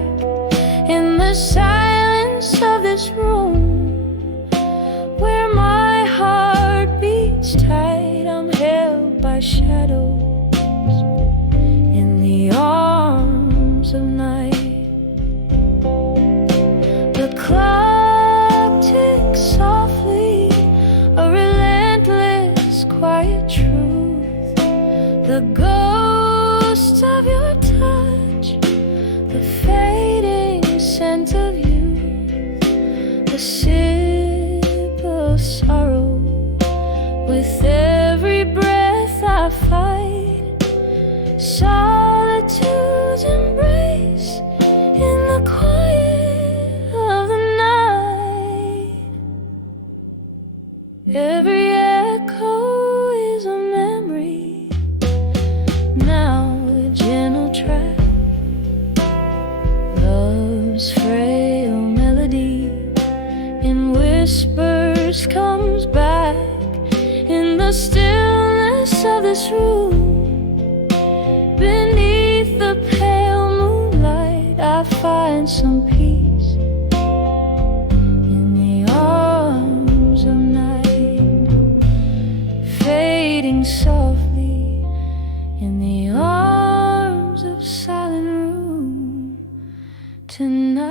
in the silence of this room, where my heart beats tight. I'm held by shadows in the arms of night. The clock ticks softly, a relentless quiet truth. The ghost of your touch, the fading scent of youth, a sip of sorrow. With every breath I fight solitude's embrace in the quiet of the night. Every echo is a memory, now a gentle track. Love's frail melody in whispers comes back in the stillness of this room. Beneath the pale moonlight I find some peace in the arms of night, fading softly in the arms of silent room tonight.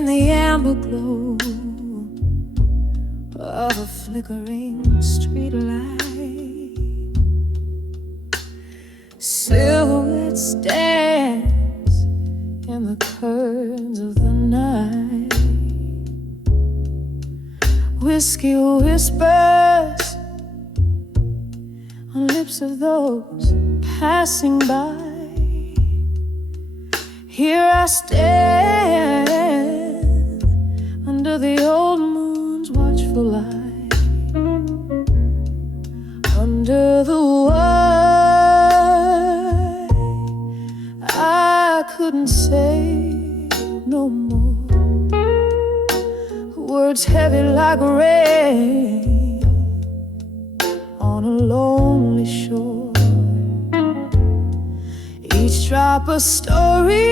in the amber glow of a flickering streetlight. Silhouettes dance in the curtains of the night. Whiskey whispers on lips of those passing by. Here I stand under the old moon's watchful light, under the wire. I couldn't say no more, words heavy like rain on a lonely shore. Each drop a story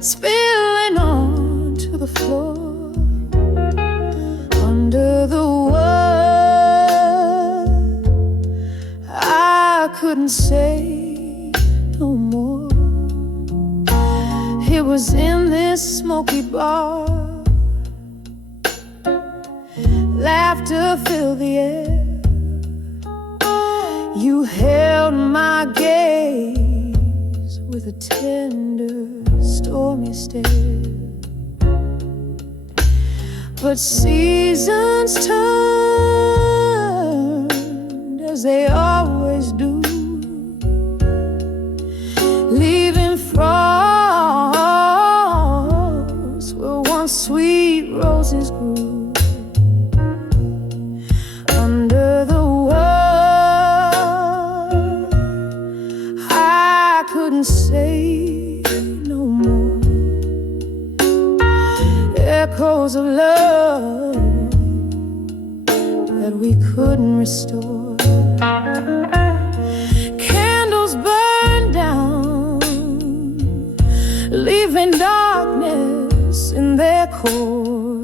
spilling onto the floor. Under the world, I couldn't say no more. It was in this smoky bar, laughter filled the air. You held my gaze with a tender, stormy stare. But seasons turned as they always do, leaving frost where once sweet roses grew. Under the world, I couldn't say no more. Echoes of love that we couldn't restore. Candles burned down, leaving darkness in their core.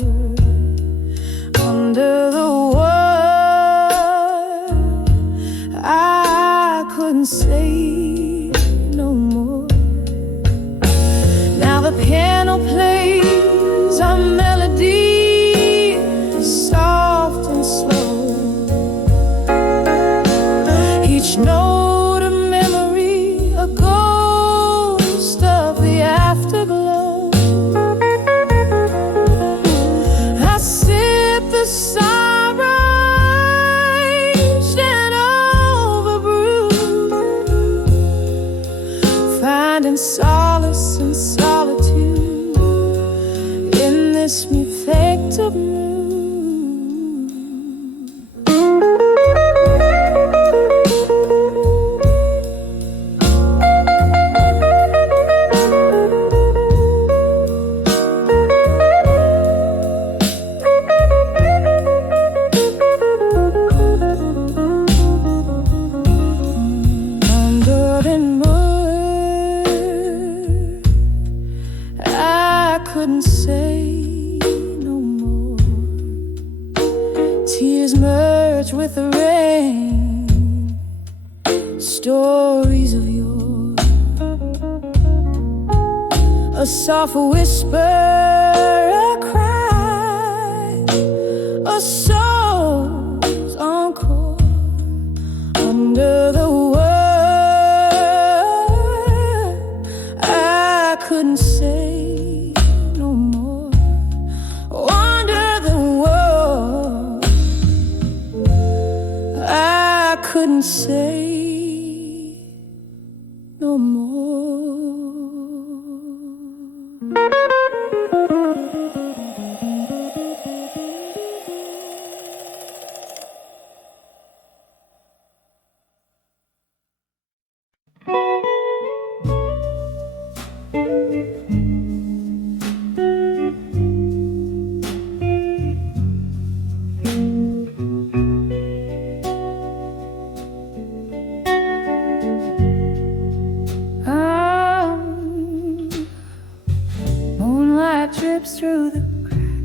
Under the world, I couldn't say no more. Now the piano plays a melody, soft and slow. Each note a memory, a ghost of the afterglow. I sip the sunrise and overbrew, finding solace in solitude in this effect of mood. Under the moon, I couldn't say no more. Tears merge with the rain, stories of yore. A soft whisper, a cry, a soul's encore. Under the world, I couldn't say no more. Under the world, I couldn't say no more. Moonlight drips through the crack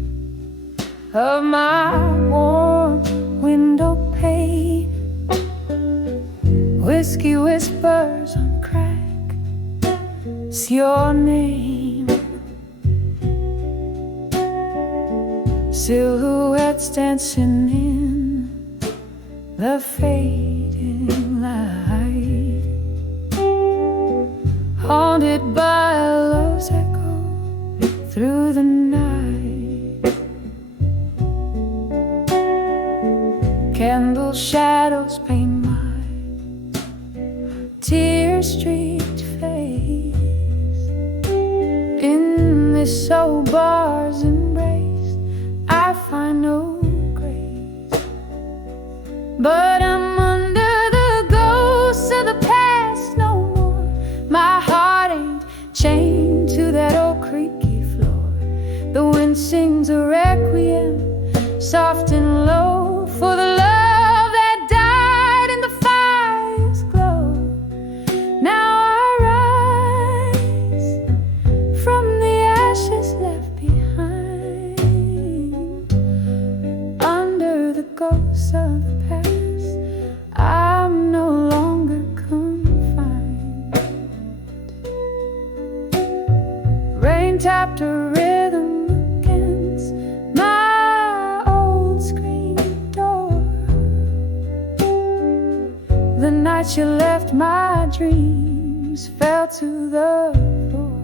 of my warm window pane. Whiskey whispers on crack, it's your name. silhouettes dancing in the fading light, haunted by love's echo through the night. Candle shadows paint my tear-streaked face. In this soul bar's embrace, I find no grace. But I'm under the ghosts of the past no more. My heart ain't chained to that old creaky floor. The wind sings a requiem, soft and low, for the love that died in the fire's glow. Now I rise from the ashes left behind. Under the ghosts of the past, I'm no longer confined. Rain tapped a rhythm against my old screen door. The night you left, my dreams fell to the floor.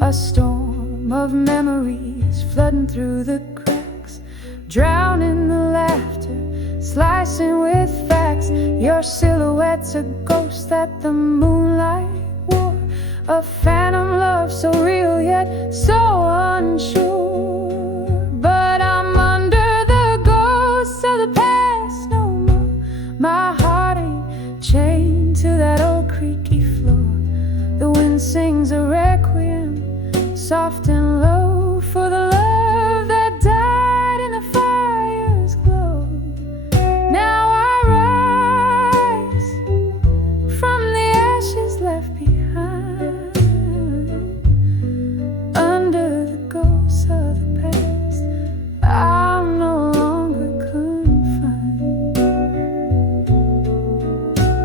A storm of memories flooding through the cracks, drowning the laughter, slicing with facts. Your silhouette's a ghost that the moonlight wore, a phantom love so real yet so unsure. But I'm under the ghosts of the past no more. My heart ain't chained to that old creaky floor. The wind sings a requiem, soft and low, for the love that died in the fire's glow. Now I rise from the ashes left behind. Under the ghosts of the past, I'm no longer confined.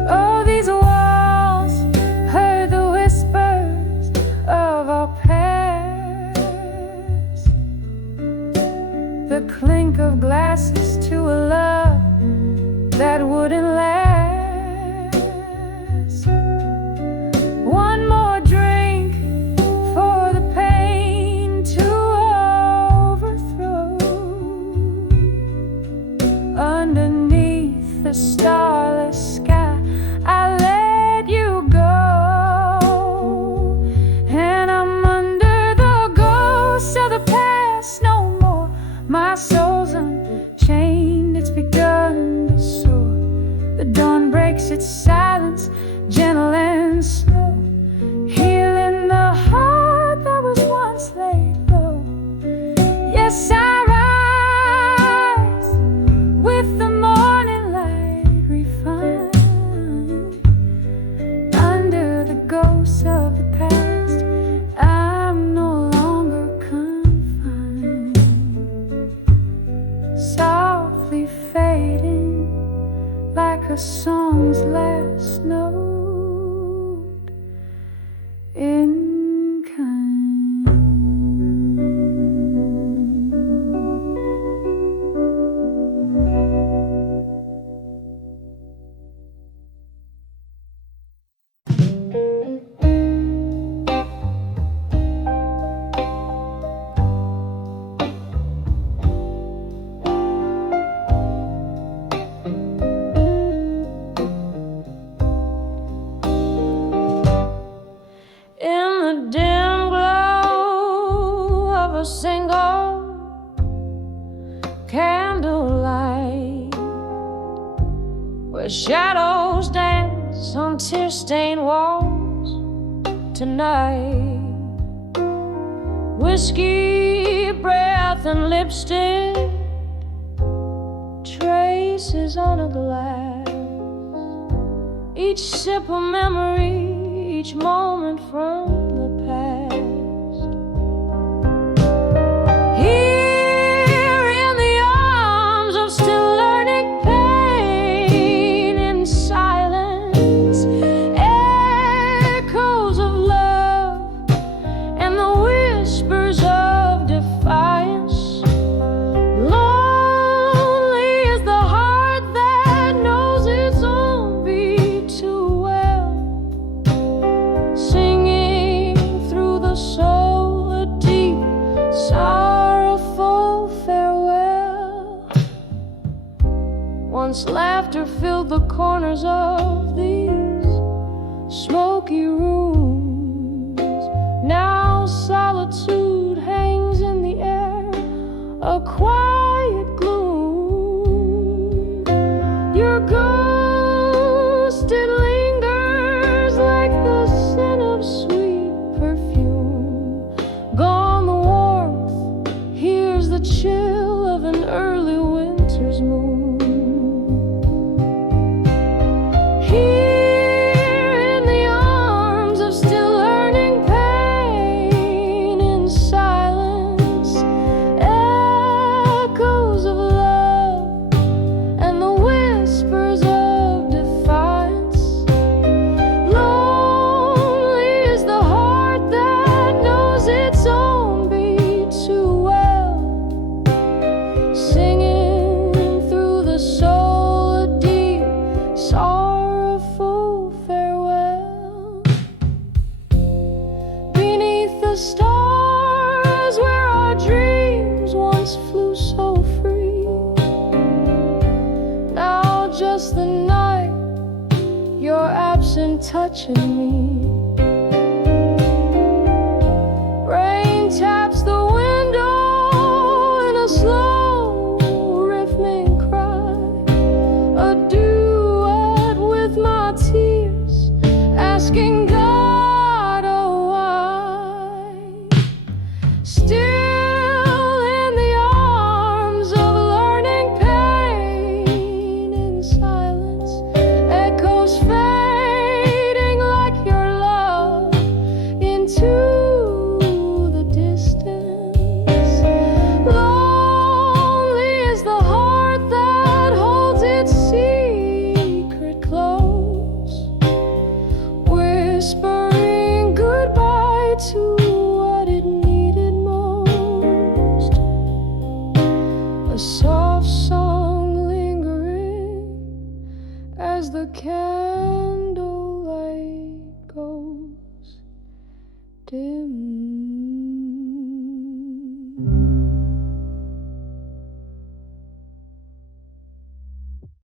Oh, these walls heard the whispers of our past, the clink of glasses to a love that wouldn't last. One more drink for the pain to overthrow. Underneath the starless sky, I let you go. And I'm under the ghosts of the past no more. My soul's unchained, it's begun to soar. The dawn breaks its silence, gentle and slow, healing the heart that was once laid low. Yes, I rise with the morning light refined. Under the ghosts of the past, I'm no longer confined. Softly fading like a song's last note in kind. In the dim glow of a single candlelight, where shadows dance on tear-stained walls tonight, whiskey breath and lipstick traces on a glass, each sip a memory, each moment from the past. Here in the arms of still learning pain, in silence, echoes of love and the whispers of Once laughter filled the corners of these smoky rooms, now solitude hangs in the air, a quiet gloom. Your ghost, it lingers like the scent of sweet perfume. Gone the warmth, here's the chill of an early winter's moon. The stars where our dreams once flew so free, now just the night, you're absent touching me. Rain taps the window in a slow rhythmic cry, a duet with my tears, asking God. Still in the arms of learning pain, in silence, echoes fading like your love into the distance. Lonely is the heart that holds its secret close, whispering goodbye to a soft song lingering as the candlelight goes dim.